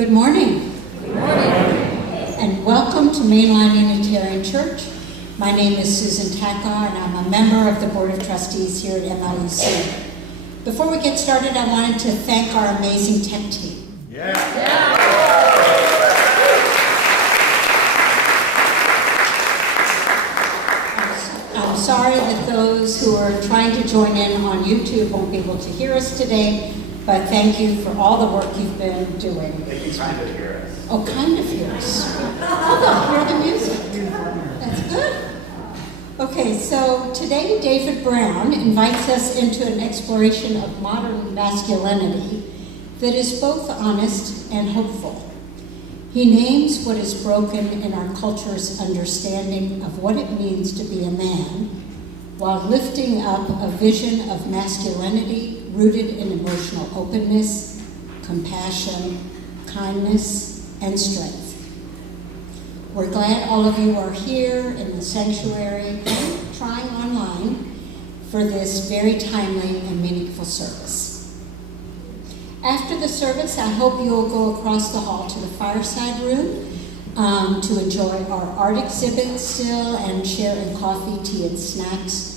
Good morning. Good morning. And welcome to Mainline Unitarian Church. My name is Susan Tachau, and I'm a member of the Board of Trustees here at MLUC. Before we get started, I wanted to thank our amazing tech team. I'm sorry that those who are trying to join in on YouTube won't be able to hear us today, but thank you for all the work you've been doing. They can kind of hear us. Oh, kind of hear us. Oh, they'll hear the music. That's good. Okay, so today David Brown invites us into an exploration of modern masculinity that is both honest and hopeful. He names what is broken in our culture's understanding of what it means to be a man, while lifting up a vision of masculinity rooted in emotional openness, compassion, kindness, and strength. We're glad all of you are here in the sanctuary and trying online for this very timely and meaningful service. After the service, I hope you'll go across the hall to the fireside room to enjoy our art exhibit still and share in coffee, tea, and snacks.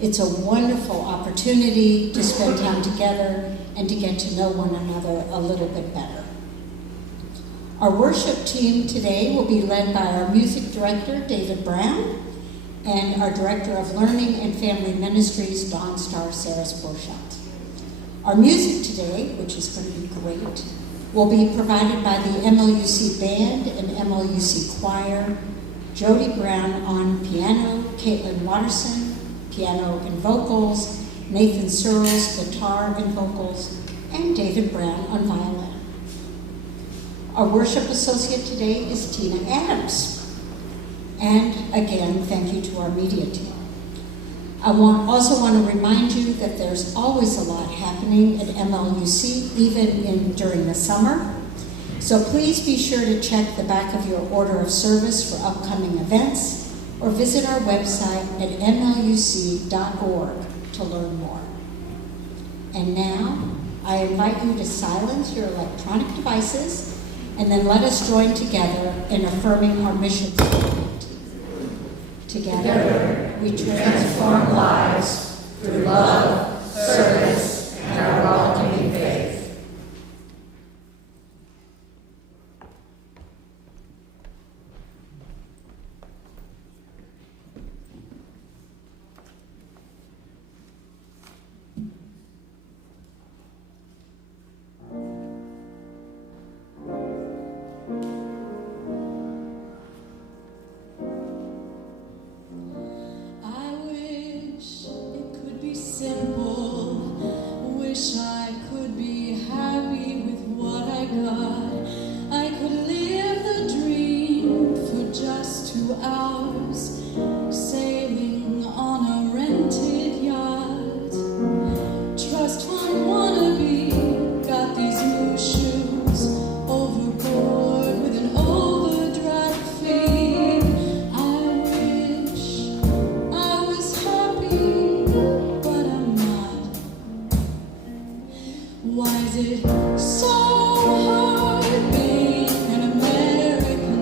It's a wonderful opportunity to spend time together and to get to know one another a little bit better. Our worship team today will be led by our music director, David Brown, and our director of learning and family ministries, Dawn Star Sarahs-Borchelt. Our music today, which is going to be great, will be provided by the MLUC Band and MLUC Choir, Jodie Brown on piano, Kaitlyn Waterson, piano and vocals, Nathan Surles, guitar and vocals, and David Brown on violin. Our worship associate today is Tina Adams. And again, thank you to our media team. I also want to remind you that there's always a lot happening at MLUC, even during the summer. So please be sure to check the back of your order of service for upcoming events, or visit our website at mluc.org to learn more. And now, I invite you to silence your electronic devices and then let us join together in affirming our mission statement. Together, we transform lives through love, service, and our welcoming faith. So hard being an American.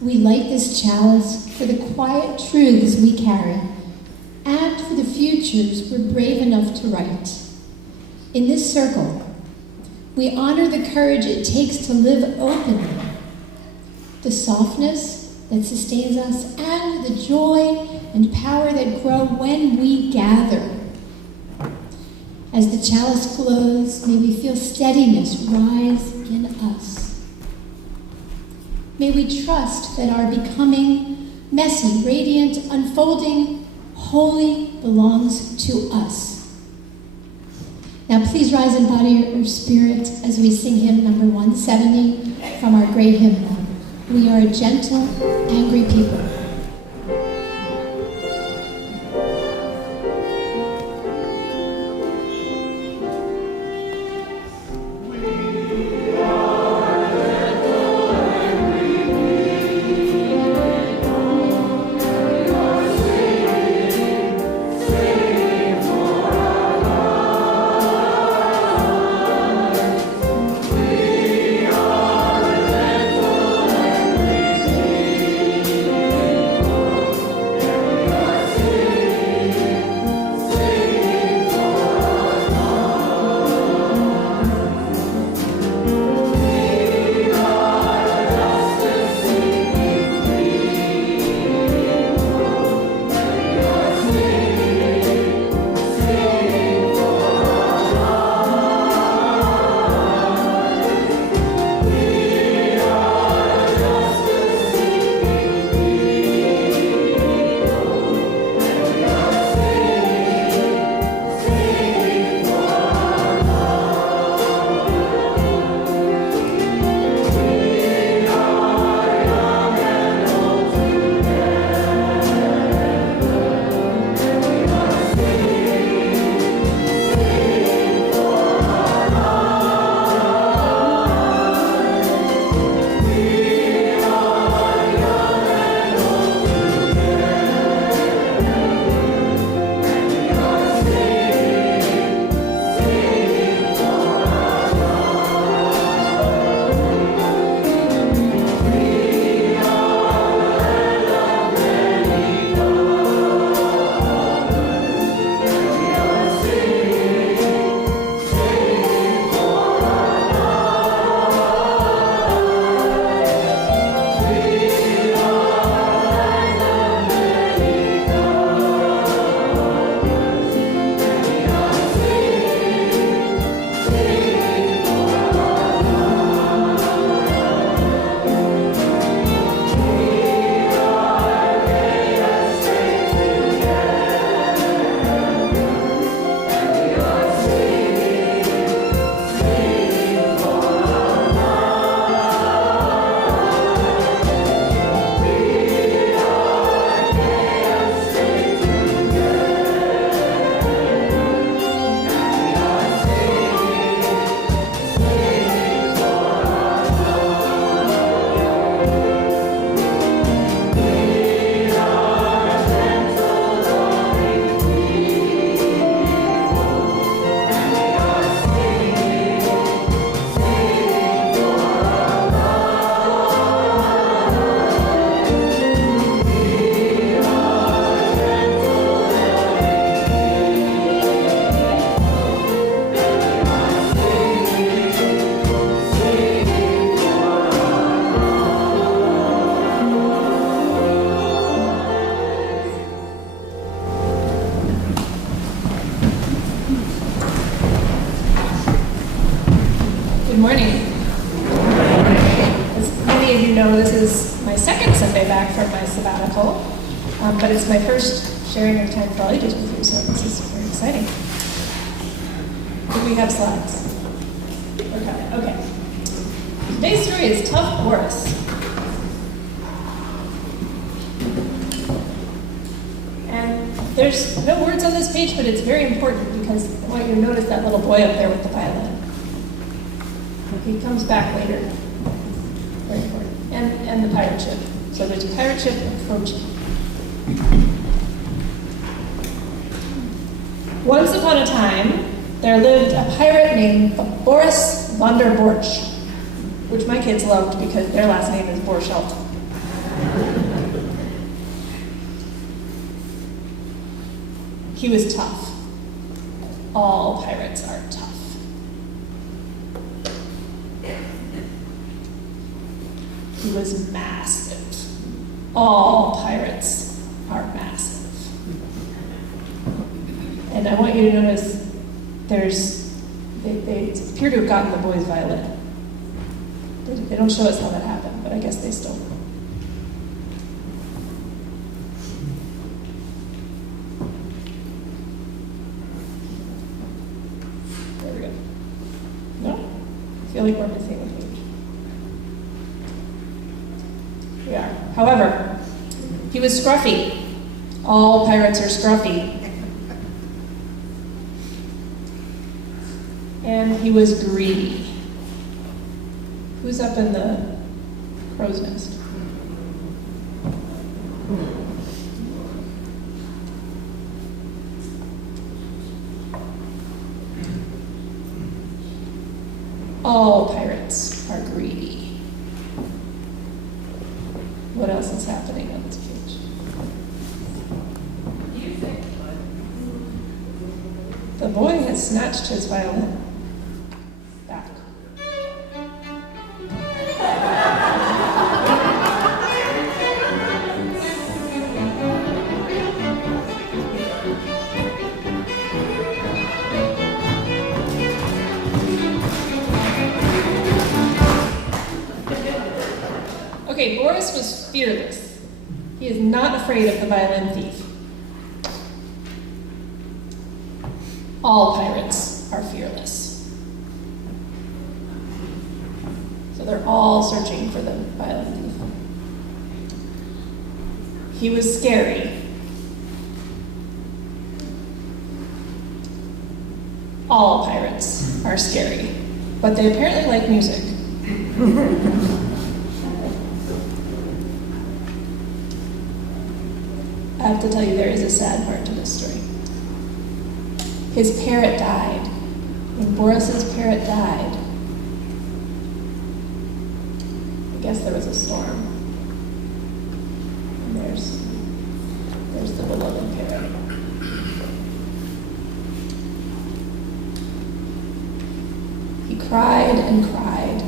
We light this chalice for the quiet truths we carry and for the futures we're brave enough to write. In this circle, we honor the courage it takes to live openly, the softness that sustains us, and the joy and power that grow when we gather. As the chalice glows, may we feel steadiness rise in us. May we trust that our becoming, messy, radiant, unfolding, holy belongs to us. Now please rise in body or spirit as we sing hymn number 170 from our great hymnal. We are a gentle, angry people. But it's my first sharing of time for all ages with you, so this is very exciting. Do we have slides? Okay. Today's story is Tough Boris. And there's no words on this page, but it's very important because I want you to notice that little boy up there with the violin. He comes back later. Very important. And the pirate ship. So there's a pirate ship approaching. Once upon a time, there lived a pirate named Boris von der Borch, which my kids loved because their last name is Borchelt. He was tough. All pirates are tough. He was massive. All pirates are massive. And I want you to notice they appear to have gotten the boy's violin. They don't show us how that happened, but I guess they stole it. There we go. No? I feel like we're missing a page. We are. However, he was scruffy. All pirates are scruffy. And he was greedy. Who's up in the crow's nest? All pirates are greedy. What else is happening on this page? The boy has snatched his violin back. Okay, Boris was fearless. He is not afraid of the violin thief. All pirates are fearless. So they're all searching for the violin thief. He was scary. All pirates are scary, but they apparently like music. I have to tell you, there is a sad part to this story. His parrot died. When Boris's parrot died, I guess there was a storm. And there's the beloved parrot. He cried and cried.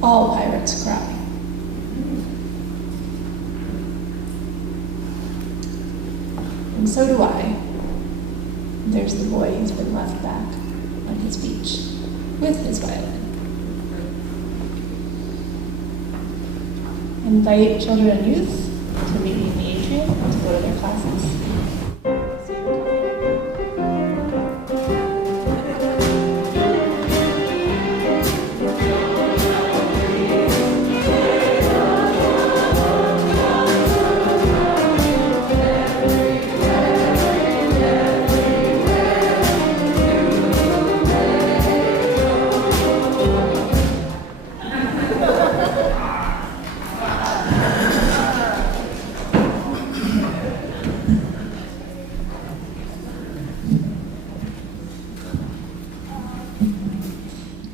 All pirates cry. And so do I. There's the boy who's been left back on his beach with his violin. Invite children and youth to meet me in the atrium to go to their classes.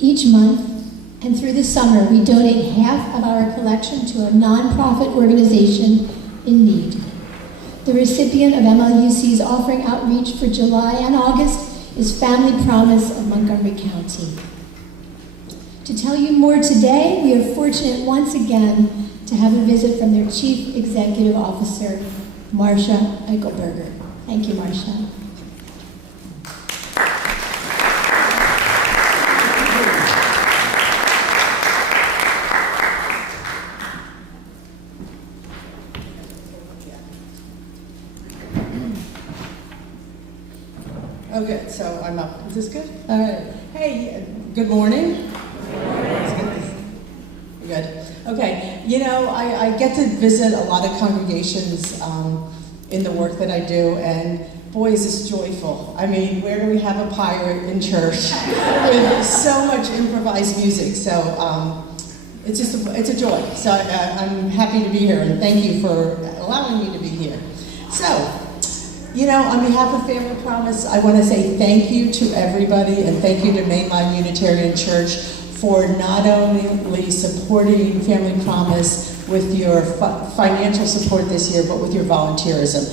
Each month and through the summer, we donate half of our collection to a nonprofit organization in need. The recipient of MLUC's offering outreach for July and August is Family Promise of Montgomery County. To tell you more today, we are fortunate once again to have a visit from their Chief Executive Officer, Marsha Eichelberger. Thank you, Marsha. Oh, good. So I'm up. Is this good? All right. Hey, good morning. Good. Okay. You know, I get to visit a lot of congregations in the work that I do, and boy, is this joyful. I mean, where do we have a pirate in church with so much improvised music? So it's a joy. So I'm happy to be here, and thank you for allowing me to be here. So you know, on behalf of Family Promise, I want to say thank you to everybody, and thank you to Mainline Unitarian Church for not only supporting Family Promise with your financial support this year, but with your volunteerism.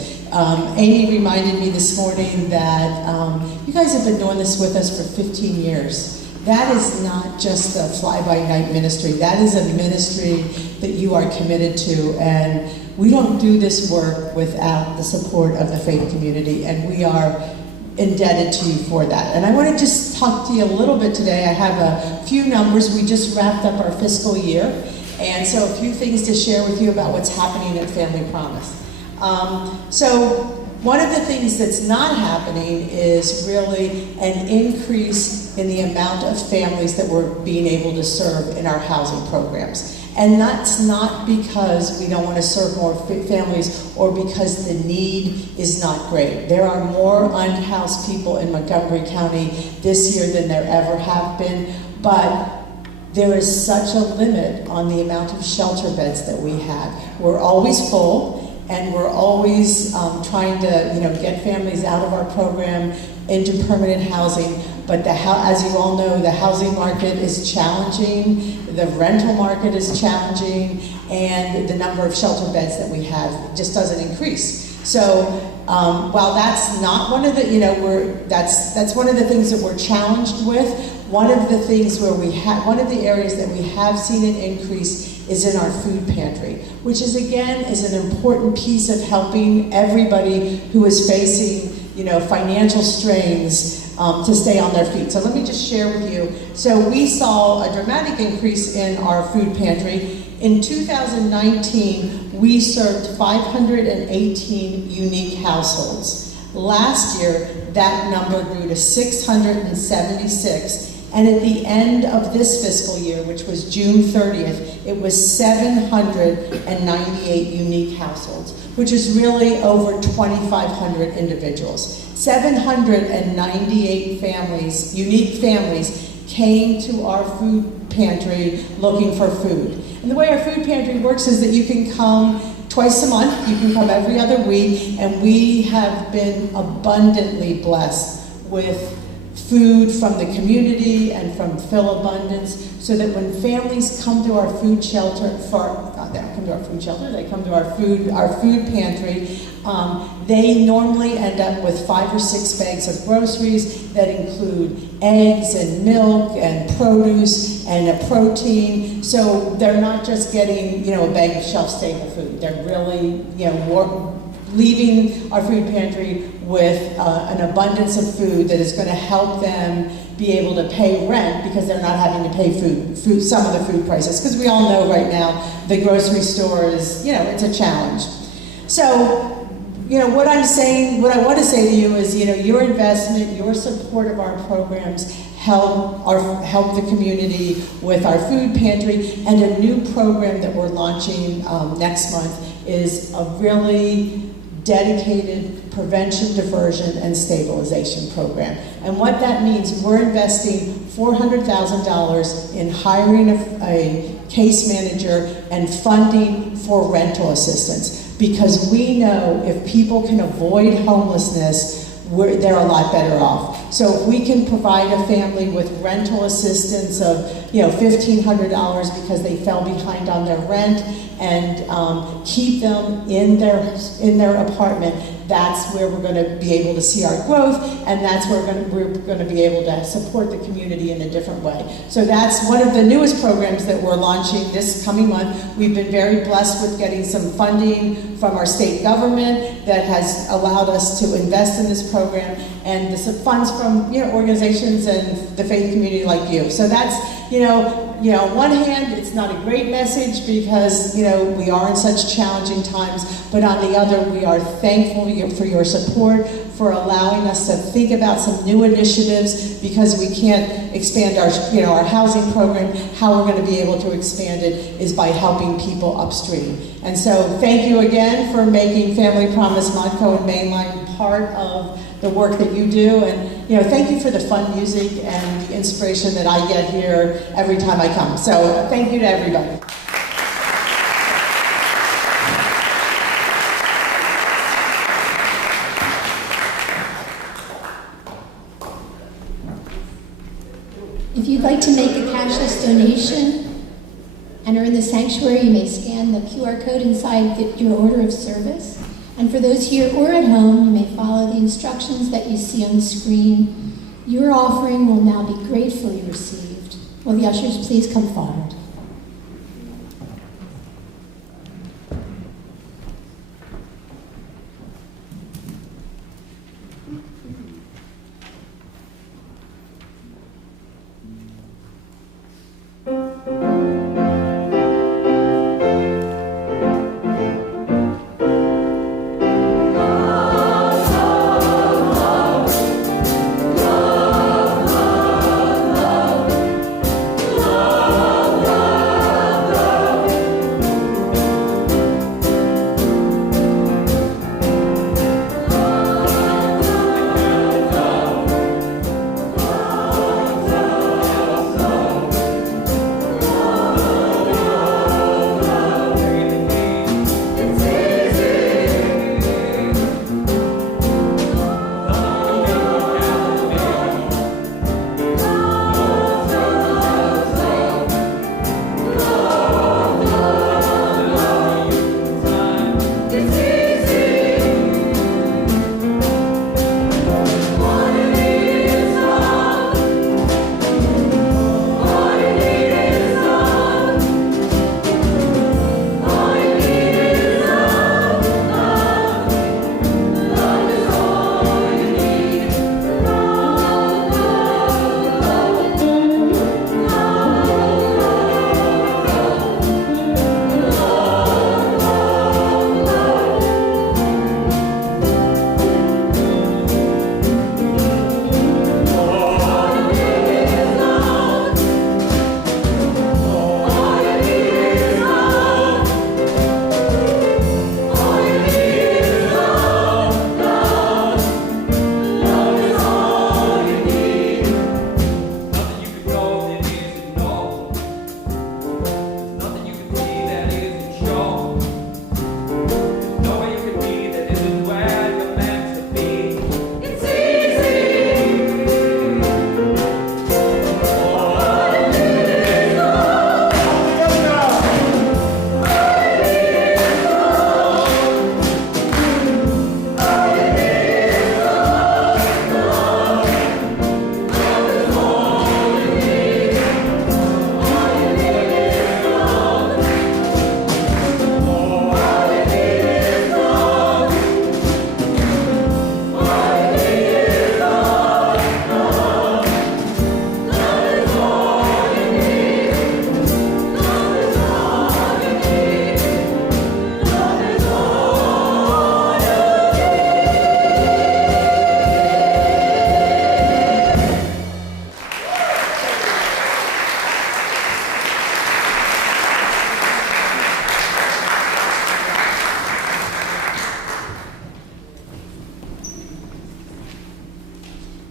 Amy reminded me this morning that you guys have been doing this with us for 15 years. That is not just a fly-by-night ministry. That is a ministry that you are committed to, and we don't do this work without the support of the faith community, and we are indebted to you for that. And I want to just talk to you a little bit today. I have a few numbers. We just wrapped up our fiscal year, and so a few things to share with you about what's happening at Family Promise. So one of the things that's not happening is really an increase in the amount of families that we're being able to serve in our housing programs. And that's not because we don't want to serve more families or because the need is not great. There are more unhoused people in Montgomery County this year than there ever have been, but there is such a limit on the amount of shelter beds that we have. We're always full, and we're always trying to get families out of our program into permanent housing. But as you all know, the housing market is challenging, the rental market is challenging, and the number of shelter beds that we have just doesn't increase. So while that's not one of the, that's one of the things that we're challenged with, one of the things one of the areas that we have seen an increase is in our food pantry, which is an important piece of helping everybody who is facing, financial strains to stay on their feet. So let me just share with you. So we saw a dramatic increase in our food pantry. In 2019, we served 518 unique households. Last year, that number grew to 676. And at the end of this fiscal year, which was June 30th, it was 798 unique households, which is really over 2,500 individuals. 798 families, unique families, came to our food pantry looking for food. And the way our food pantry works is that you can come twice a month, you can come every other week, and we have been abundantly blessed with food from the community and from Phil Abundance, so that when families come to our food shelter, they come to our food pantry, they normally end up with 5 or 6 bags of groceries that include eggs and milk and produce and a protein. So they're not just getting, a bag of shelf-stable food. They're really, leaving our food pantry with an abundance of food that is going to help them be able to pay rent, because they're not having to pay food some of the food prices. Because we all know right now the grocery store is, it's a challenge. So, what I want to say to you is, your investment, your support of our programs help the community with our food pantry. And a new program that we're launching next month is a really dedicated prevention, diversion, and stabilization program. And what that means, we're investing $400,000 in hiring a case manager and funding for rental assistance, because we know if people can avoid homelessness, they're a lot better off. So if we can provide a family with rental assistance of $1,500 because they fell behind on their rent, and keep them in their apartment, that's where we're going to be able to see our growth, and that's where we're going to be able to support the community in a different way. So that's one of the newest programs that we're launching this coming month. We've been very blessed with getting some funding from our state government that has allowed us to invest in this program, and some funds from organizations and the faith community like you. So that's on one hand, it's not a great message because, we are in such challenging times, but on the other, we are thankful for your support, for allowing us to think about some new initiatives, because we can't expand our housing program. How we're going to be able to expand it is by helping people upstream. And so thank you again for making Family Promise Montco and Mainline part of the work that you do, and thank you for the fun music and the inspiration that I get here every time I come. So thank you to everybody. If you'd like to make a cashless donation and are in the sanctuary, you may scan the QR code inside your order of service. And for those here or at home, you may follow the instructions that you see on the screen. Your offering will now be gratefully received. Will the ushers please come forward?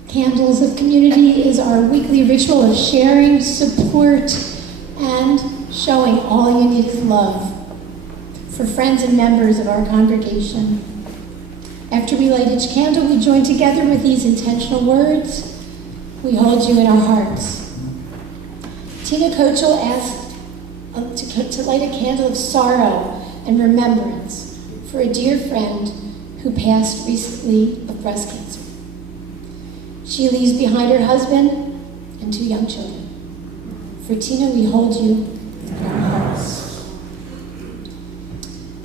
Candles of Community is our weekly ritual of sharing, support, and showing all you need is love for friends and members of our congregation. After we light each candle, we join together with these intentional words. We hold you in our hearts. Tina Kochel asked to light a candle of sorrow and remembrance for a dear friend who passed recently of breast cancer. She leaves behind her husband and 2 young children. For Tina, we hold you in our hearts.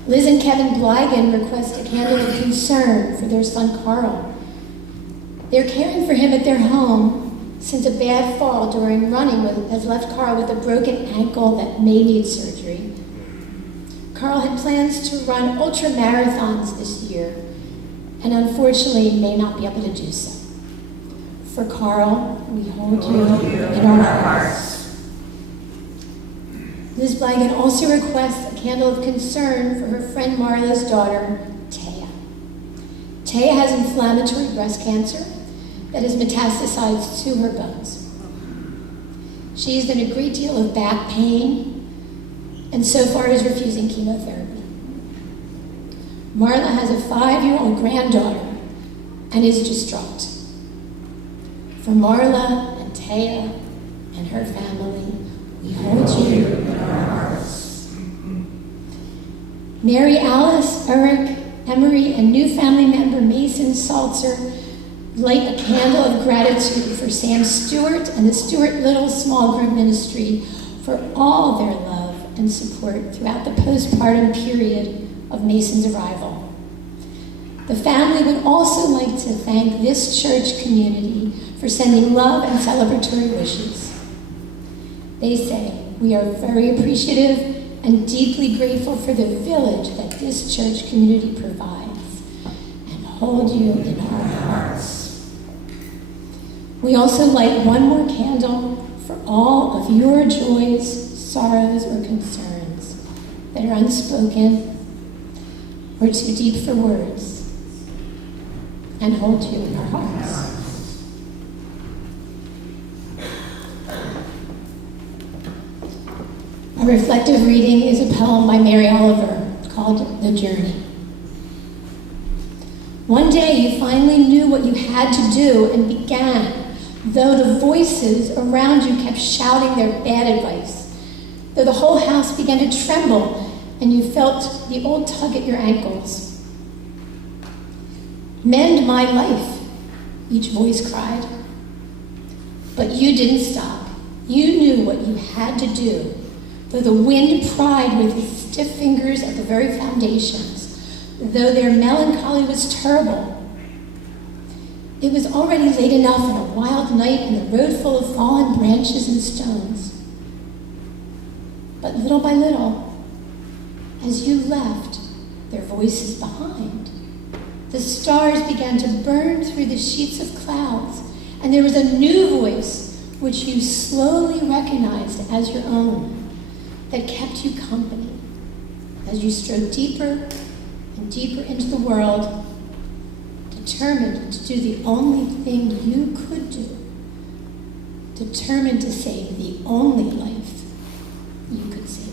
Liz and Kevin Blygan request a candle of concern for their son Carl. They're caring for him at their home since a bad fall during running has left Carl with a broken ankle that may need surgery. Carl had plans to run ultra marathons this year and unfortunately may not be able to do so. For Carl, we hold you in our hearts. Ms. Blagan also requests a candle of concern for her friend Marla's daughter, Taya. Taya has inflammatory breast cancer that has metastasized to her bones. She's in a great deal of back pain and so far is refusing chemotherapy. Marla has a 5-year-old granddaughter and is distraught. For Marla and Taya and her family. We hold you in our hearts. Mary Alice, Eric, Emery, and new family member Mason Salzer light a candle of gratitude for Sam Stewart and the Stewart Little Small Group Ministry for all their love and support throughout the postpartum period of Mason's arrival. The family would also like to thank this church community for sending love and celebratory wishes. They say, we are very appreciative and deeply grateful for the village that this church community provides and hold you in our hearts. We also light one more candle for all of your joys, sorrows, or concerns that are unspoken or too deep for words, and hold you in our hearts. A reflective reading is a poem by Mary Oliver called The Journey. One day you finally knew what you had to do and began, though the voices around you kept shouting their bad advice, though the whole house began to tremble and you felt the old tug at your ankles. Mend my life, each voice cried. But you didn't stop. You knew what you had to do, though the wind pried with its stiff fingers at the very foundations, though their melancholy was terrible. It was already late enough on a wild night and the road full of fallen branches and stones. But little by little, as you left their voices behind, the stars began to burn through the sheets of clouds, and there was a new voice which you slowly recognized as your own, that kept you company as you strode deeper and deeper into the world, determined to do the only thing you could do, determined to save the only life you could save.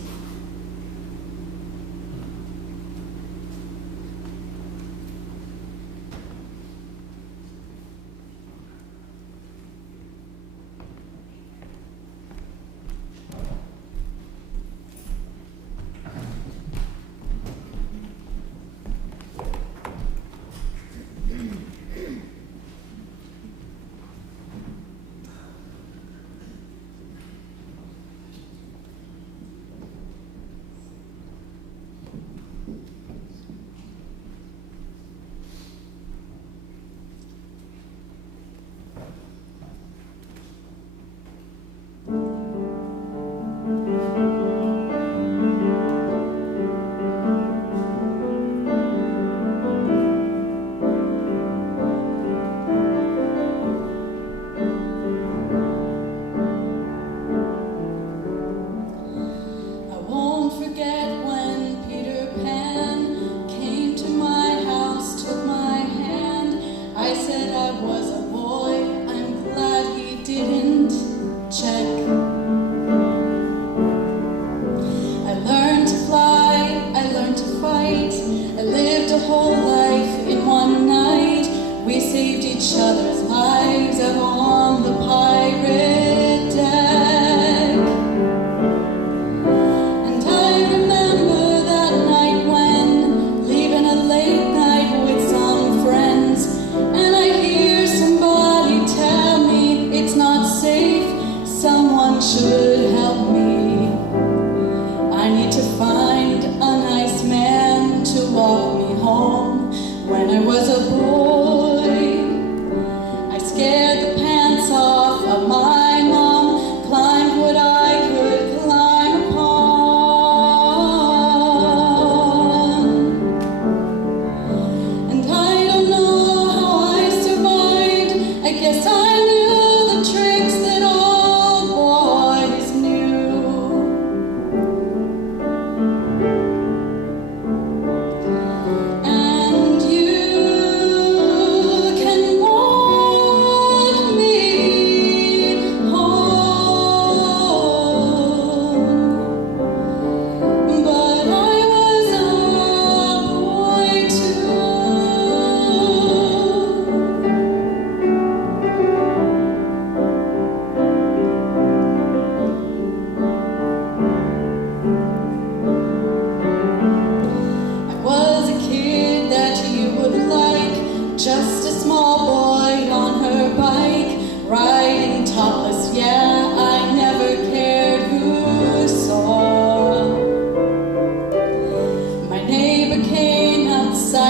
When I was a boy,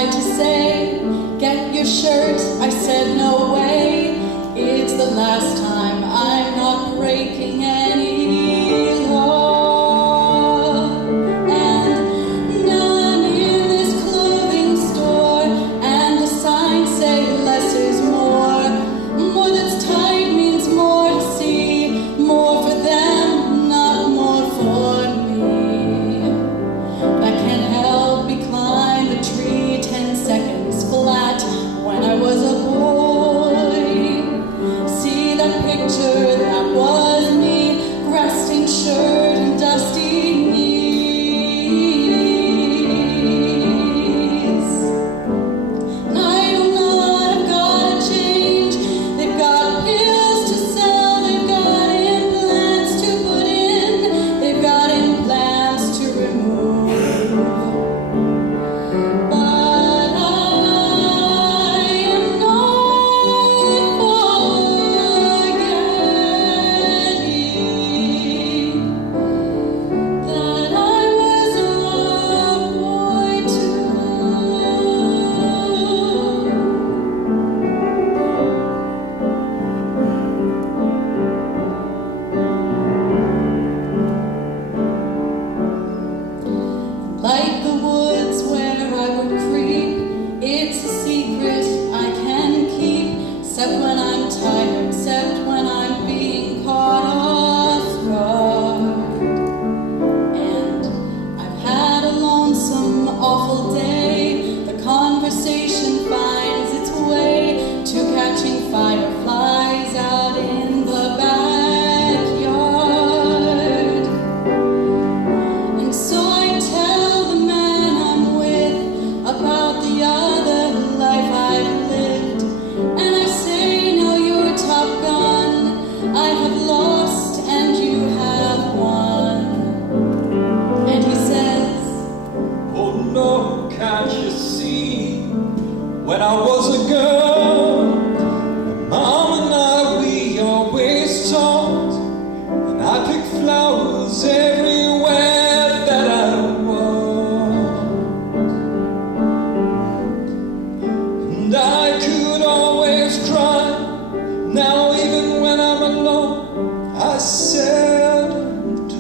tried to say, get your shirt, I said no way. It's the last time, I'm not breaking any law. And now I'm in this clothing store, and the signs say less is more. More that's tight means more to see, more for them, not more for me. I can't help but climb a tree 10 seconds flat when I was a boy. See that picture, that was me, resting shirt and dusty knees. And I don't know what I've gotta change. They've got pills to sell, they've got implants to put in, they've got implants to remove. But I am not forgetting that I was a boy too. Like the woods where I would creep, it's a secret I can keep, except when I'm tired, except when I'm being caught off guard. And I've had a lonesome, awful day. The conversation finds its way to catching fireflies out in the backyard. And so I tell the man I'm with about the other life I've lived. And I say, no, you're Top Gun. I have lost and you have won. And he says, Oh no, can't you see? When I was a girl, my mom and I, we always talked, and I picked flowers everywhere that I walked. And I could always cry. Now even when I'm alone, I seldom do.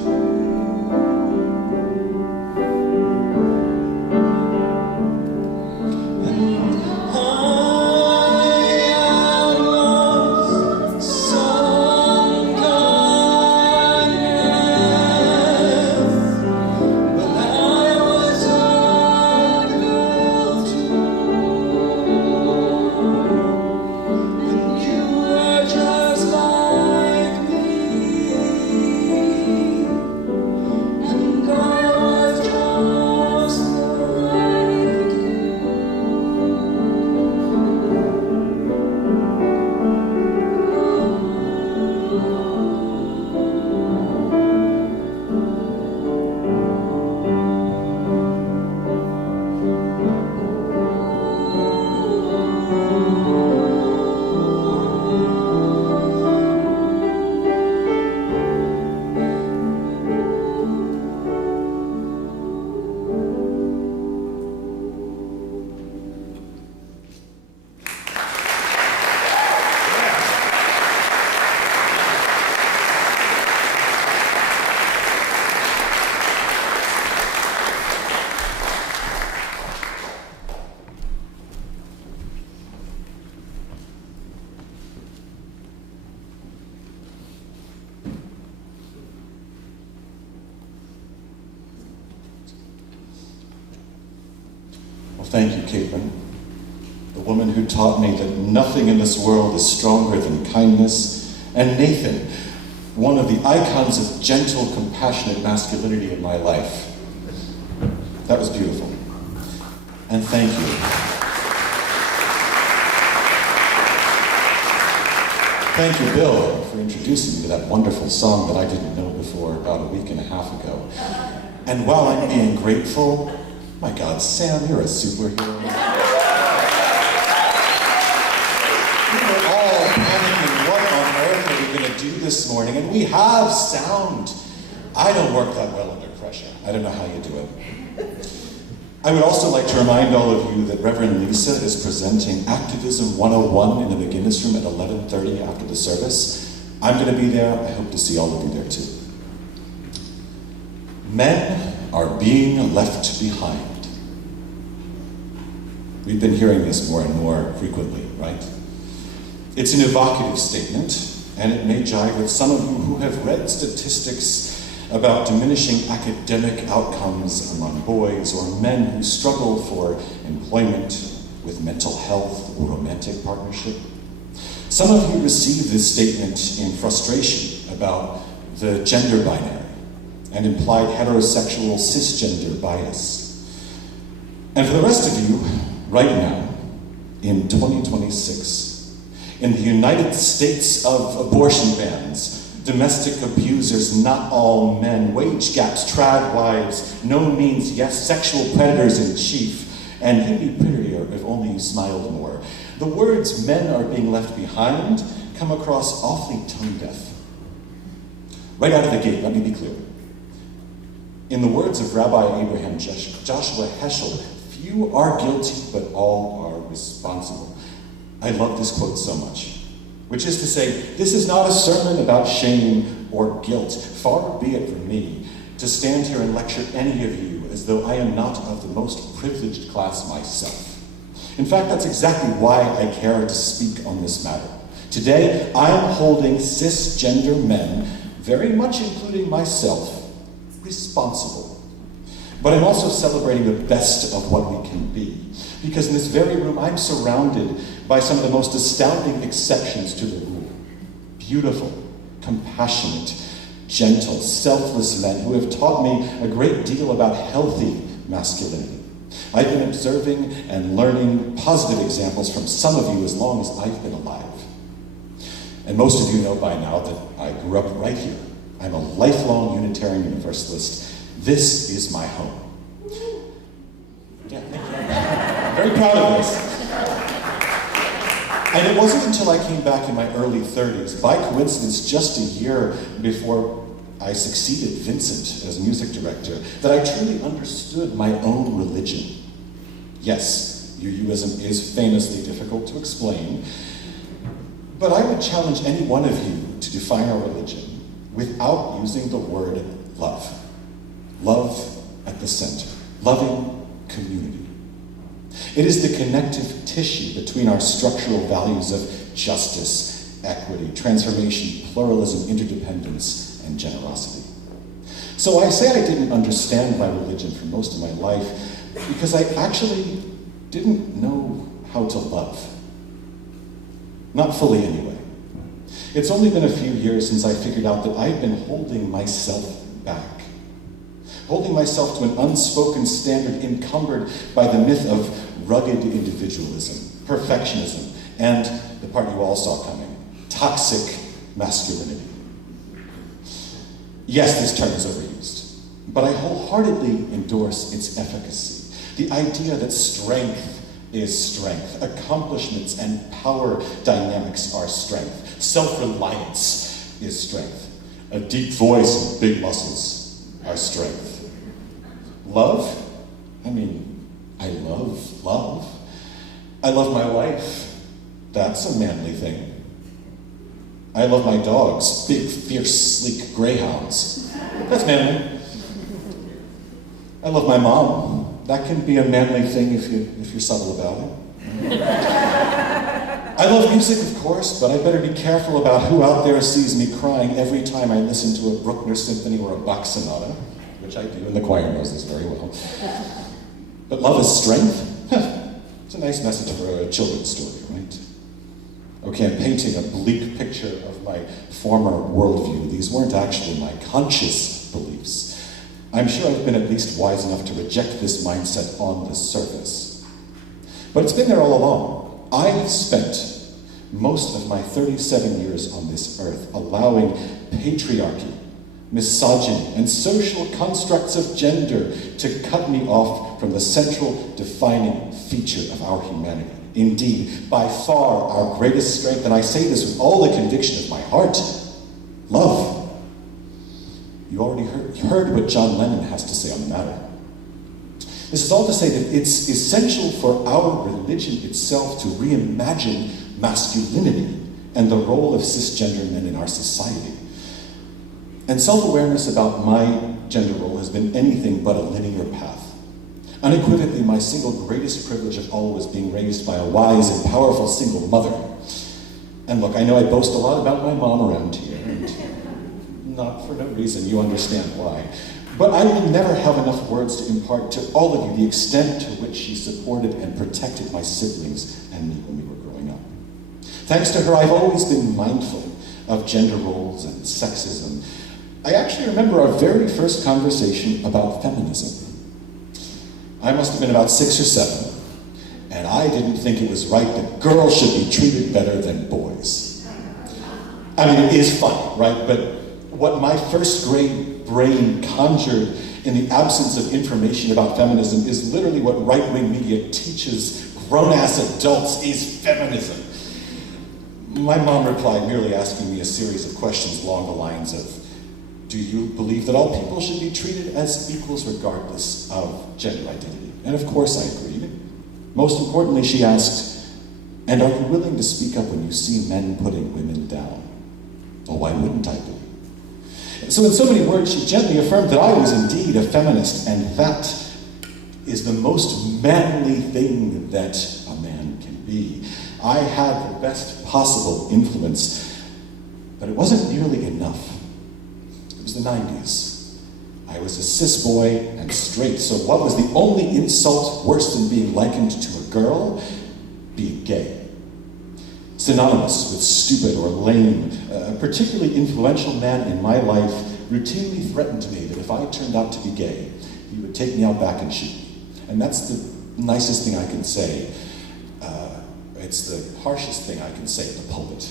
And I have lost some kindness, but I was a girl too. And you were just like me, and I was just like you. Well, thank you, Kaitlyn, the woman who taught me that nothing in this world is stronger than kindness, and Nathan, one of the icons of gentle, compassionate masculinity in my life. That was beautiful. And thank you. Thank you, Bill, for introducing me to that wonderful song that I didn't know before about a week and a half ago. And while I'm being grateful, my God, Sam, you're a superhero. We were all panicking, what on earth are we going to do this morning? And we have sound. I don't work that well under pressure. I don't know how you do it. I would also like to remind all of you that Reverend Lisa is presenting Activism 101 in the McGinnis Room at 11:30 after the service. I'm going to be there. I hope to see all of you there too. Men are being left behind. We've been hearing this more and more frequently, right? It's an evocative statement, and it may jive with some of you who have read statistics about diminishing academic outcomes among boys or men who struggle for employment, with mental health or romantic partnership. Some of you receive this statement in frustration about the gender binary and implied heterosexual cisgender bias. And for the rest of you, right now, in 2026, in the United States of abortion bans, domestic abusers, not all men, wage gaps, trad wives, no means yes, sexual predators in chief, and you'd be prettier if only you smiled more. The words "men are being left behind" come across awfully tone-deaf. Right out of the gate, let me be clear. In the words of Rabbi Abraham Joshua Heschel, few are guilty, but all are responsible. I love this quote so much. Which is to say, this is not a sermon about shame or guilt. Far be it from me to stand here and lecture any of you as though I am not of the most privileged class myself. In fact, that's exactly why I care to speak on this matter. Today, I am holding cisgender men, very much including myself, responsible. But I'm also celebrating the best of what we can be. Because in this very room, I'm surrounded by some of the most astounding exceptions to the rule. Beautiful, compassionate, gentle, selfless men who have taught me a great deal about healthy masculinity. I've been observing and learning positive examples from some of you as long as I've been alive. And most of you know by now that I grew up right here. I'm a lifelong Unitarian Universalist. This is my home. Yeah, thank you. I'm very proud of this. And it wasn't until I came back in my early 30s, by coincidence just a year before I succeeded Vincent as music director, that I truly understood my own religion. Yes, UUism is famously difficult to explain, but I would challenge any one of you to define our religion without using the word love. Love at the center. Loving community. It is the connective tissue between our structural values of justice, equity, transformation, pluralism, interdependence, and generosity. So I say I didn't understand my religion for most of my life because I actually didn't know how to love. Not fully anyway. It's only been a few years since I figured out that I've been holding myself back. Holding myself to an unspoken standard encumbered by the myth of rugged individualism, perfectionism, and the part you all saw coming, toxic masculinity. Yes, this term is overused, but I wholeheartedly endorse its efficacy. The idea that strength is strength, accomplishments and power dynamics are strength, self-reliance is strength, a deep voice and big muscles are strength. Love? I mean, I love love. I love my wife. That's a manly thing. I love my dogs, big, fierce, sleek greyhounds. That's manly. I love my mom. That can be a manly thing if you're subtle about it. I love music, of course, but I better be careful about who out there sees me crying every time I listen to a Bruckner symphony or a Bach sonata, which I do, and the choir knows this very well. But love is strength? It's a nice message for a children's story, right? Okay, I'm painting a bleak picture of my former worldview. These weren't actually my conscious beliefs. I'm sure I've been at least wise enough to reject this mindset on the surface. But it's been there all along. I've spent most of my 37 years on this earth allowing patriarchy, misogyny, and social constructs of gender to cut me off from the central defining feature of our humanity. Indeed, by far our greatest strength, and I say this with all the conviction of my heart, love. You already heard what John Lennon has to say on the matter. This is all to say that it's essential for our religion itself to reimagine masculinity and the role of cisgender men in our society. And self-awareness about my gender role has been anything but a linear path. Unequivocally, my single greatest privilege of all was being raised by a wise and powerful single mother. And look, I know I boast a lot about my mom around here, and not for no reason, you understand why. But I will never have enough words to impart to all of you the extent to which she supported and protected my siblings and me when we were growing up. Thanks to her, I've always been mindful of gender roles and sexism. I actually remember our very first conversation about feminism. I must have been about 6 or 7, and I didn't think it was right that girls should be treated better than boys. I mean, it is funny, right? But what my first grade brain conjured in the absence of information about feminism is literally what right-wing media teaches grown-ass adults is feminism. My mom replied, merely asking me a series of questions along the lines of, do you believe that all people should be treated as equals regardless of gender identity? And of course I agreed. Most importantly, she asked, and are you willing to speak up when you see men putting women down? Well, why wouldn't I be? So in so many words, she gently affirmed that I was indeed a feminist, and that is the most manly thing that a man can be. I had the best possible influence, but it wasn't nearly enough. It was the 90s. I was a cis boy and straight, so what was the only insult worse than being likened to a girl? Being gay. Synonymous with stupid or lame, a particularly influential man in my life routinely threatened me that if I turned out to be gay, he would take me out back and shoot me. And that's the nicest thing I can say. It's the harshest thing I can say in the pulpit.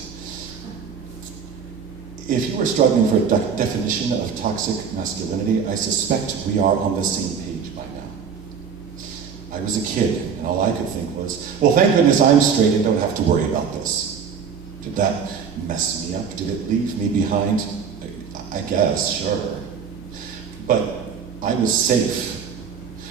If you were struggling for a definition of toxic masculinity, I suspect we are on the same page by now. I was a kid, and all I could think was, well, thank goodness I'm straight and don't have to worry about this. Did that mess me up? Did it leave me behind? I guess, sure. But I was safe.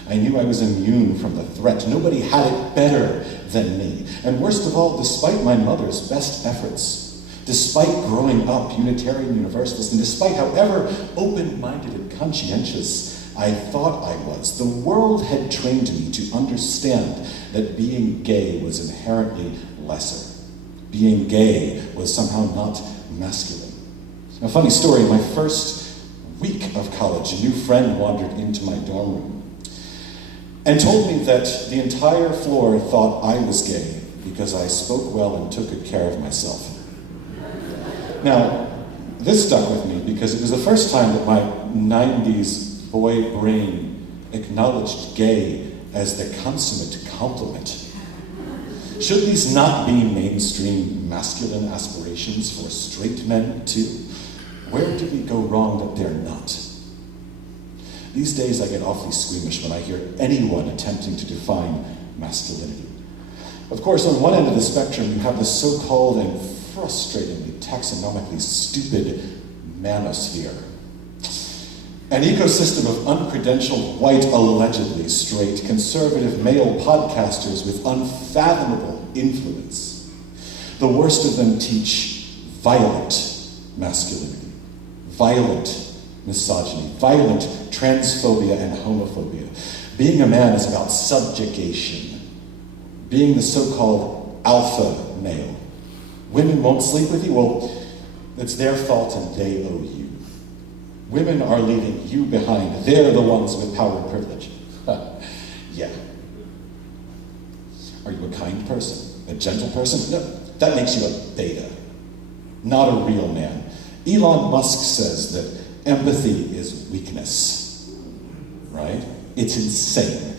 I knew I was immune from the threat. Nobody had it better than me. And worst of all, despite my mother's best efforts, despite growing up Unitarian Universalist, and despite however open-minded and conscientious I thought I was, the world had trained me to understand that being gay was inherently lesser. Being gay was somehow not masculine. A funny story, my first week of college, a new friend wandered into my dorm room and told me that the entire floor thought I was gay because I spoke well and took good care of myself. Now, this stuck with me because it was the first time that my 90s boy brain acknowledged gay as the consummate compliment. Should these not be mainstream masculine aspirations for straight men too? Where did we go wrong that they're not? These days I get awfully squeamish when I hear anyone attempting to define masculinity. Of course, on one end of the spectrum, you have the so-called and frustratingly taxonomically stupid manosphere. An ecosystem of uncredentialed, white, allegedly straight, conservative male podcasters with unfathomable influence. The worst of them teach violent masculinity, violent misogyny, violent transphobia and homophobia. Being a man is about subjugation. Being the so-called alpha male. Women won't sleep with you? Well, it's their fault and they owe you. Women are leaving you behind. They're the ones with power and privilege. Yeah. Are you a kind person? A gentle person? No, that makes you a beta. Not a real man. Elon Musk says that empathy is weakness, right? It's insane.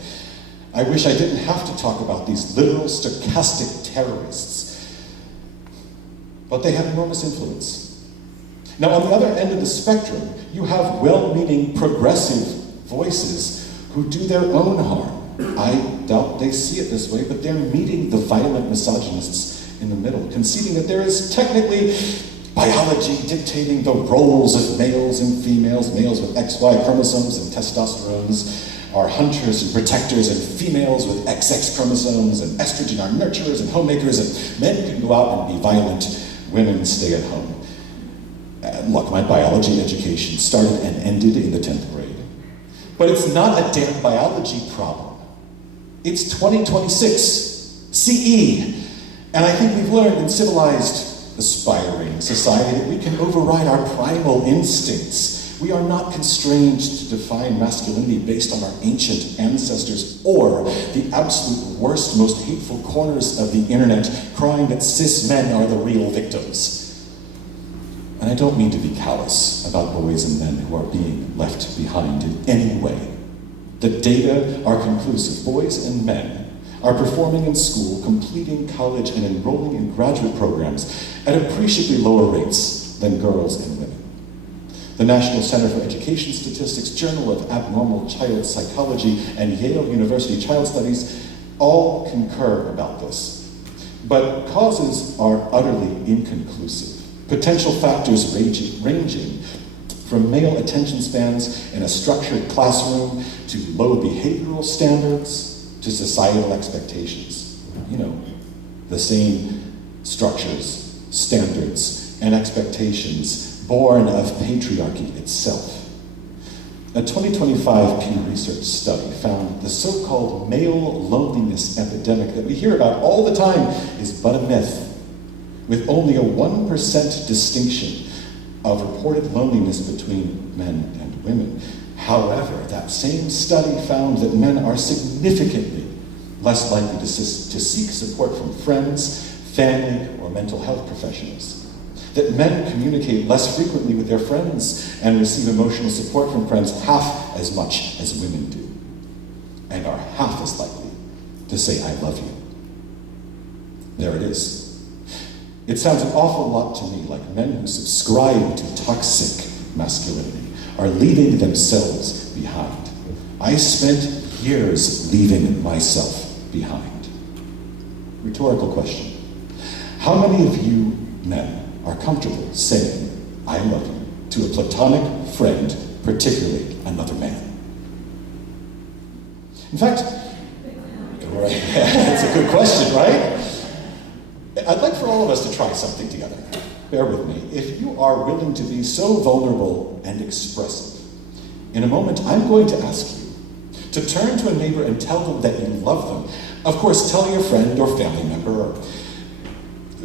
I wish I didn't have to talk about these literal stochastic terrorists, but they have enormous influence. Now, on the other end of the spectrum, you have well-meaning progressive voices who do their own harm. I doubt they see it this way, but they're meeting the violent misogynists in the middle, conceding that there is technically biology dictating the roles of males and females, males with XY chromosomes and testosterones, are hunters and protectors, and females with XX chromosomes, and estrogen are nurturers and homemakers, and men can go out and be violent, women stay at home. Look, my biology education started and ended in the 10th grade. But it's not a damn biology problem. It's 2026, CE. And I think we've learned in civilized, aspiring society that we can override our primal instincts. We are not constrained to define masculinity based on our ancient ancestors or the absolute worst, most hateful corners of the internet crying that cis men are the real victims. And I don't mean to be callous about boys and men who are being left behind in any way. The data are conclusive. Boys and men are performing in school, completing college, and enrolling in graduate programs at appreciably lower rates than girls and women. The National Center for Education Statistics, Journal of Abnormal Child Psychology, and Yale University Child Studies all concur about this. But causes are utterly inconclusive. Potential factors ranging from male attention spans in a structured classroom to low behavioral standards to societal expectations. You know, the same structures, standards, and expectations born of patriarchy itself. A 2025 Pew Research study found the so-called male loneliness epidemic that we hear about all the time is but a myth, with only a 1% distinction of reported loneliness between men and women. However, that same study found that men are significantly less likely to seek support from friends, family, or mental health professionals. That men communicate less frequently with their friends and receive emotional support from friends half as much as women do, and are half as likely to say, "I love you." There it is. It sounds an awful lot to me like men who subscribe to toxic masculinity are leaving themselves behind. I spent years leaving myself behind. Rhetorical question. How many of you men are comfortable saying, "I love you," to a platonic friend, particularly another man? In fact, that's a good question, right? I'd like for all of us to try something together. Bear with me. If you are willing to be so vulnerable and expressive, in a moment I'm going to ask you to turn to a neighbor and tell them that you love them. Of course, tell your friend or family member or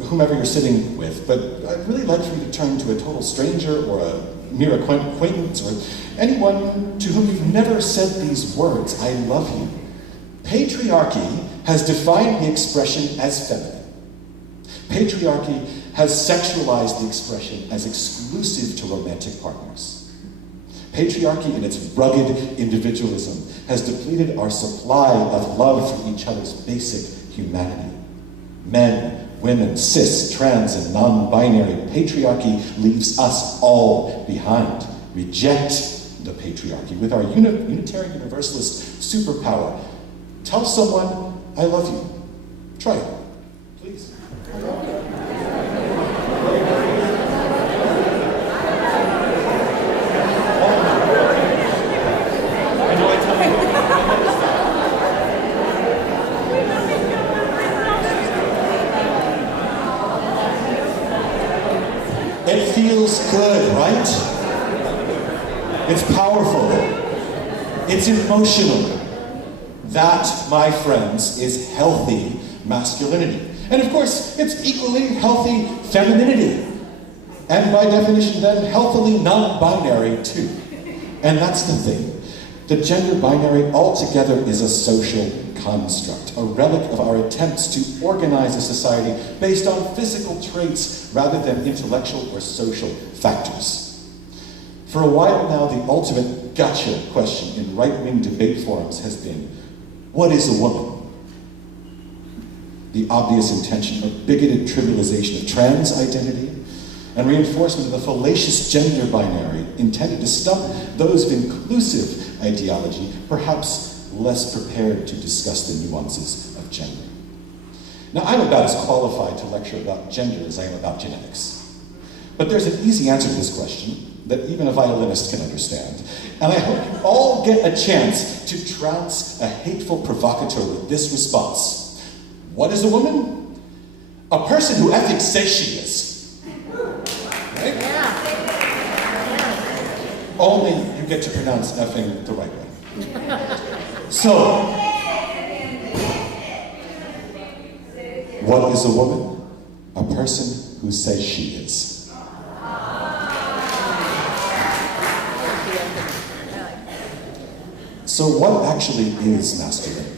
whomever you're sitting with, but I'd really like for you to turn to a total stranger or a mere acquaintance or anyone to whom you've never said these words, "I love you." Patriarchy has defined the expression as feminine. Patriarchy has sexualized the expression as exclusive to romantic partners. Patriarchy, in its rugged individualism, has depleted our supply of love for each other's basic humanity. Men, women, cis, trans, and non-binary, patriarchy leaves us all behind. Reject the patriarchy with our Unitarian Universalist superpower. Tell someone, "I love you." Try it, please. It feels good, right? It's powerful. It's emotional. That, my friends, is healthy masculinity. And of course, it's equally healthy femininity. And by definition, then, healthily non-binary too. And that's the thing. The gender binary altogether is a social construct, a relic of our attempts to organize a society based on physical traits rather than intellectual or social factors. For a while now, the ultimate gotcha question in right-wing debate forums has been, what is a woman? The obvious intention of bigoted trivialization of trans identity and reinforcement of the fallacious gender binary intended to stump those of inclusive ideology, perhaps less prepared to discuss the nuances of gender. Now, I'm about as qualified to lecture about gender as I am about genetics. But there's an easy answer to this question. that even a violinist can understand. And I hope you all get a chance to trounce a hateful provocateur with this response. What is a woman? A person who ethics says she is. Right? Only you get to pronounce effing the right way. So, what is a woman? A person who says she is. So what actually is masculinity?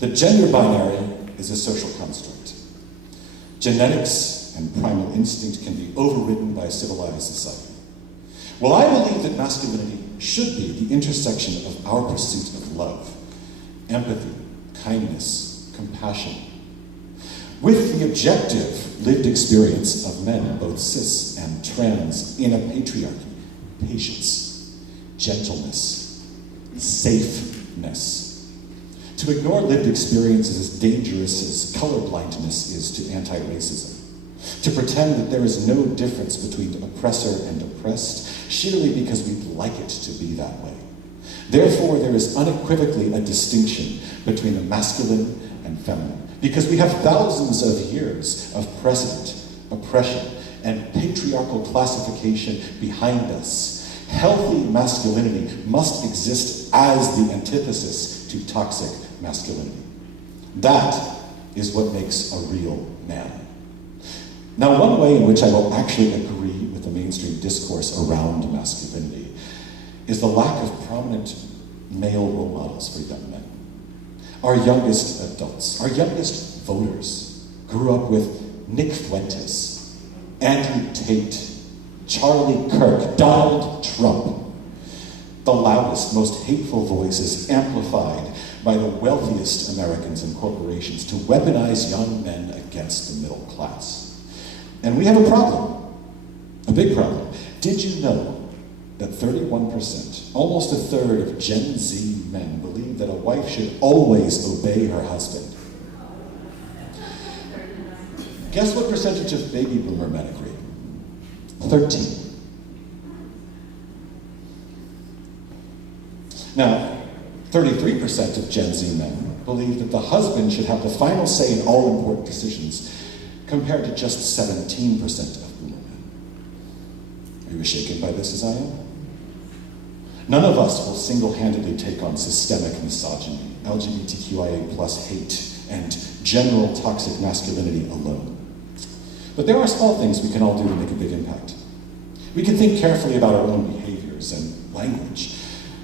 The gender binary is a social construct. Genetics and primal instinct can be overridden by civilized society. Well, I believe that masculinity should be the intersection of our pursuit of love, empathy, kindness, compassion, with the objective lived experience of men, both cis and trans, in a patriarchy, patience, gentleness, safeness. To ignore lived experiences is as dangerous as colorblindness is to anti-racism. To pretend that there is no difference between oppressor and oppressed, sheerly because we'd like it to be that way. Therefore, there is unequivocally a distinction between the masculine and feminine, because we have thousands of years of precedent, oppression, and patriarchal classification behind us. Healthy masculinity must exist as the antithesis to toxic masculinity. That is what makes a real man. Now, one way in which I will actually agree with the mainstream discourse around masculinity is the lack of prominent male role models for young men. Our youngest adults, our youngest voters, grew up with Nick Fuentes, Andrew Tate, Charlie Kirk, Donald Trump. The loudest, most hateful voices amplified by the wealthiest Americans and corporations to weaponize young men against the middle class. And we have a problem, a big problem. Did you know that 31%, almost a third of Gen Z men believe that a wife should always obey her husband? Guess what percentage of baby boomer men agree? 13. Now, 33% of Gen Z men believe that the husband should have the final say in all important decisions, compared to just 17% of boomer men. Are you as shaken by this as I am? None of us will single-handedly take on systemic misogyny, LGBTQIA+ hate, and general toxic masculinity alone. But there are small things we can all do to make a big impact. We can think carefully about our own behaviors and language,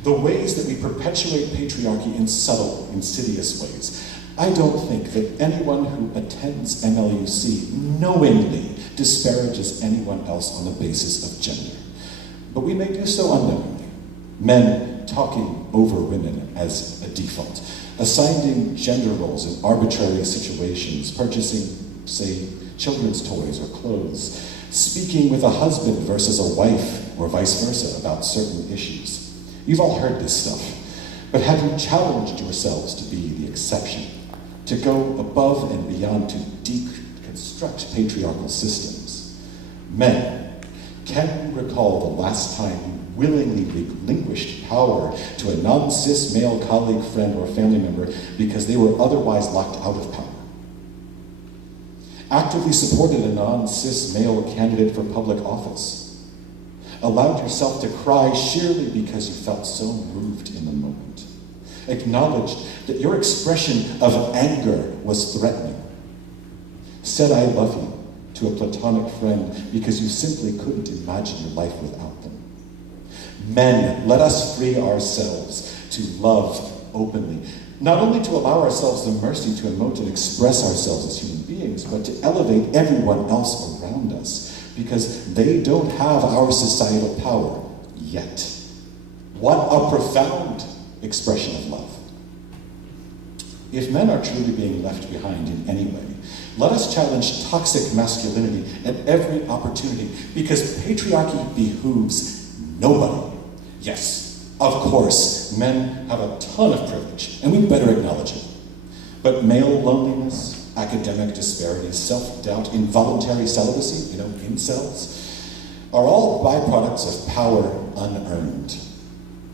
the ways that we perpetuate patriarchy in subtle, insidious ways. I don't think that anyone who attends MLUC knowingly disparages anyone else on the basis of gender. But we may do so unknowingly. Men talking over women as a default, assigning gender roles in arbitrary situations, purchasing, say, children's toys or clothes, speaking with a husband versus a wife or vice versa about certain issues. You've all heard this stuff, but have you challenged yourselves to be the exception, to go above and beyond to deconstruct patriarchal systems? Men, can you recall the last time you willingly relinquished power to a non-cis male colleague, friend, or family member because they were otherwise locked out of power? Actively supported a non-cis male candidate for public office? Allowed yourself to cry sheerly because you felt so moved in the moment? Acknowledged that your expression of anger was threatening? Said I love you to a platonic friend because you simply couldn't imagine your life without them? Men, let us free ourselves to love openly. Not only to allow ourselves the mercy to emote and express ourselves as human beings, but to elevate everyone else around us, because they don't have our societal power yet. What a profound expression of love. If men are truly being left behind in any way, let us challenge toxic masculinity at every opportunity, because patriarchy behooves nobody. Yes, of course, men have a ton of privilege, and we better acknowledge it. But male loneliness, academic disparities, self-doubt, involuntary celibacy, incels, are all byproducts of power unearned.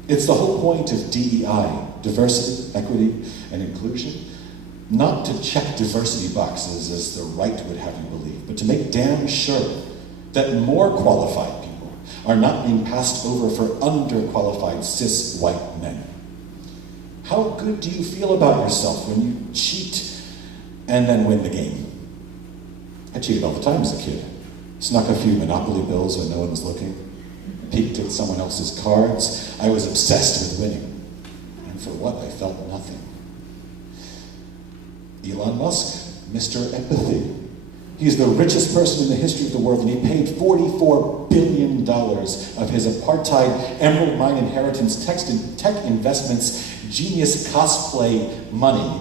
It's the whole point of DEI, diversity, equity, and inclusion, not to check diversity boxes as the right would have you believe, but to make damn sure that more qualified people are not being passed over for underqualified cis white men. How good do you feel about yourself when you cheat and then win the game? I cheated all the time as a kid. Snuck a few Monopoly bills when no one was looking. Peeked at someone else's cards. I was obsessed with winning. And for what, I felt nothing. Elon Musk, Mr. Empathy. He's the richest person in the history of the world, and he paid $44 billion of his apartheid emerald mine inheritance tech investments genius cosplay money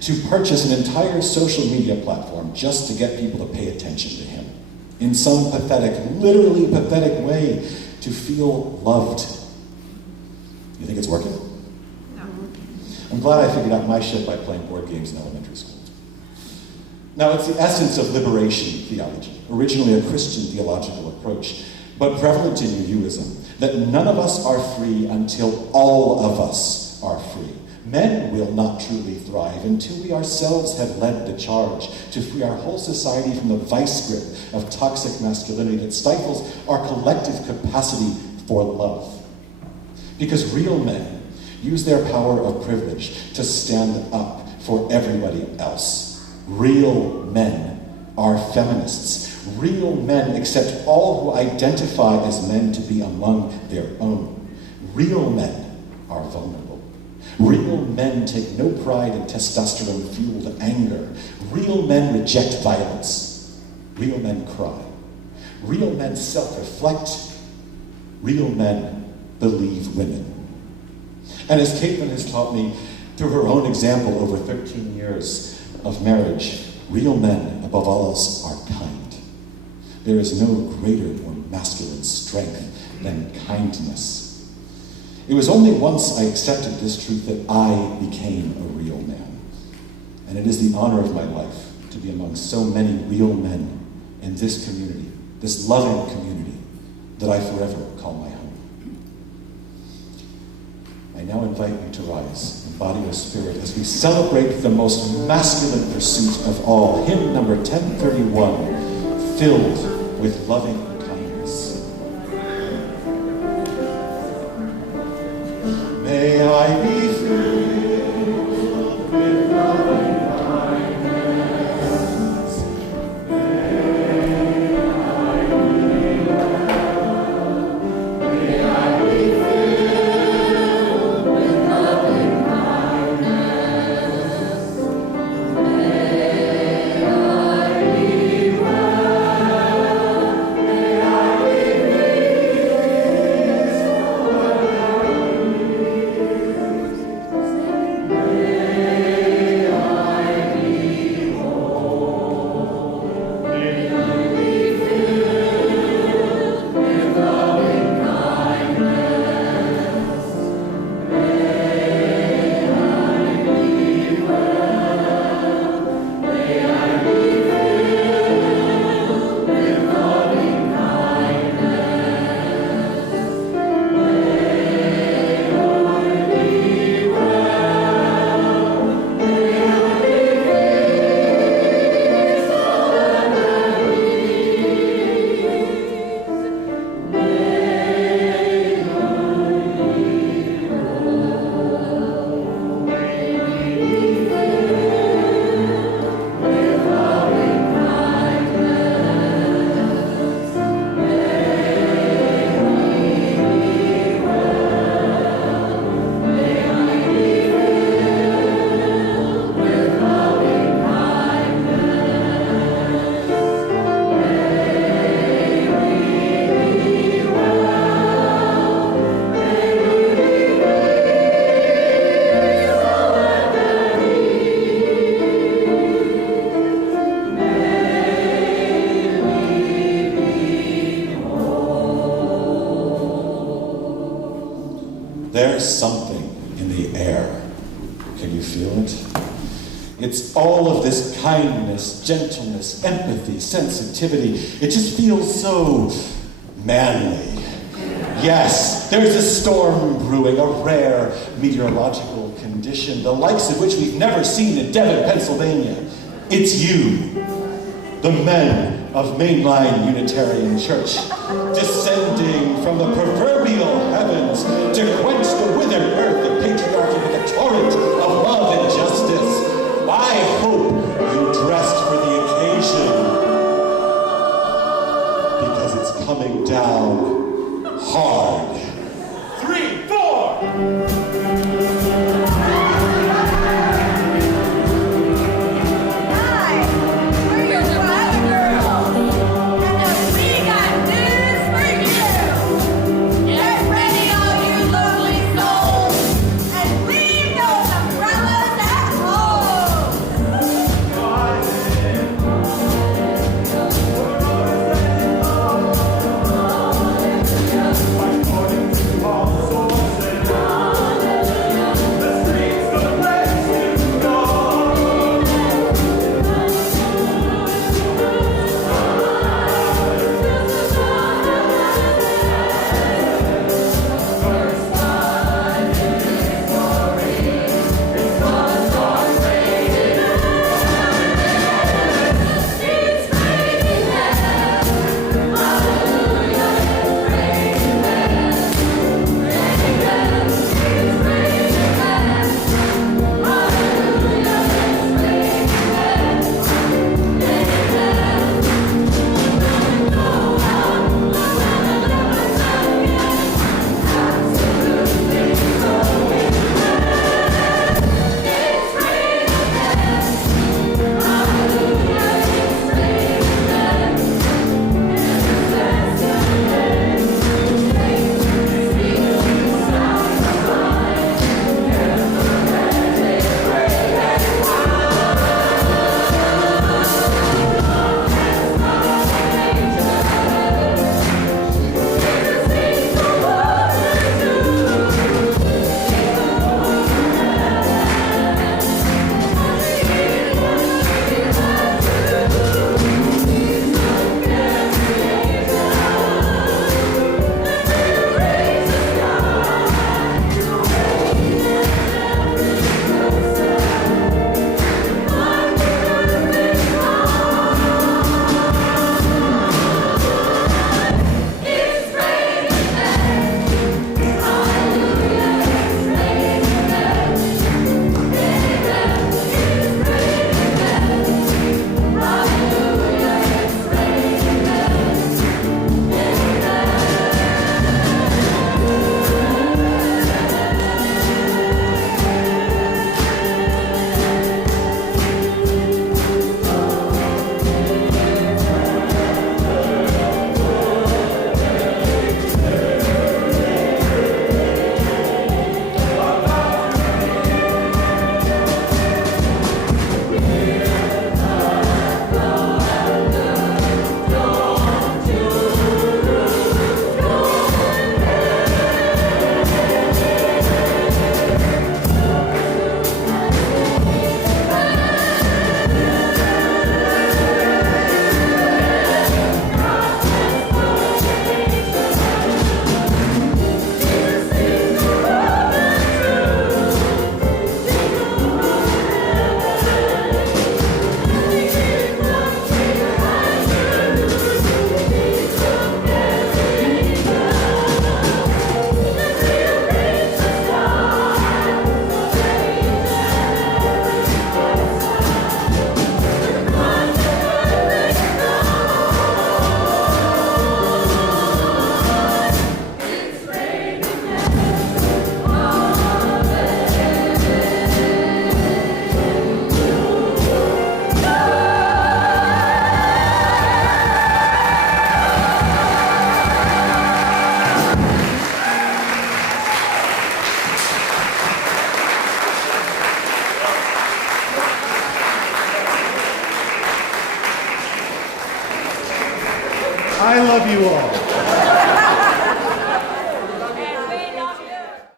to purchase an entire social media platform just to get people to pay attention to him. In some pathetic, literally pathetic way, to feel loved. You think it's working? No. I'm glad I figured out my shit by playing board games in elementary school. Now, it's the essence of liberation theology, originally a Christian theological approach, but prevalent in UUism, that none of us are free until all of us are free. Men will not truly thrive until we ourselves have led the charge to free our whole society from the vice grip of toxic masculinity that stifles our collective capacity for love. Because real men use their power of privilege to stand up for everybody else. Real men are feminists. Real men accept all who identify as men to be among their own. Real men are vulnerable. Real men take no pride in testosterone-fueled anger. Real men reject violence. Real men cry. Real men self-reflect. Real men believe women. And as Kaitlyn has taught me through her own example over 13 years of marriage, real men, above all else, are kind. There is no greater, more masculine strength than kindness. It was only once I accepted this truth that I became a real man. And it is the honor of my life to be among so many real men in this community, this loving community that I forever call my home. I now invite you to rise in body or spirit as we celebrate the most masculine pursuit of all, hymn number 1031, Filled with Loving Kindness. May I be filled with loving kindness. May I be well. May I be filled with loving kindness. May I be well. May I be peace forever. There's something in the air. Can you feel it? It's all of this kindness, gentleness, empathy, sensitivity. It just feels so manly. Yes, there's a storm brewing, a rare meteorological condition, the likes of which we've never seen in Devon, Pennsylvania. It's you, the men of mainline Unitarian Church, descending from the proverbial heavens to quench the withered earth of patriarchy with a torrent of love and justice. I hope you dressed for the occasion, because it's coming down hard. 3, 4! I love you all.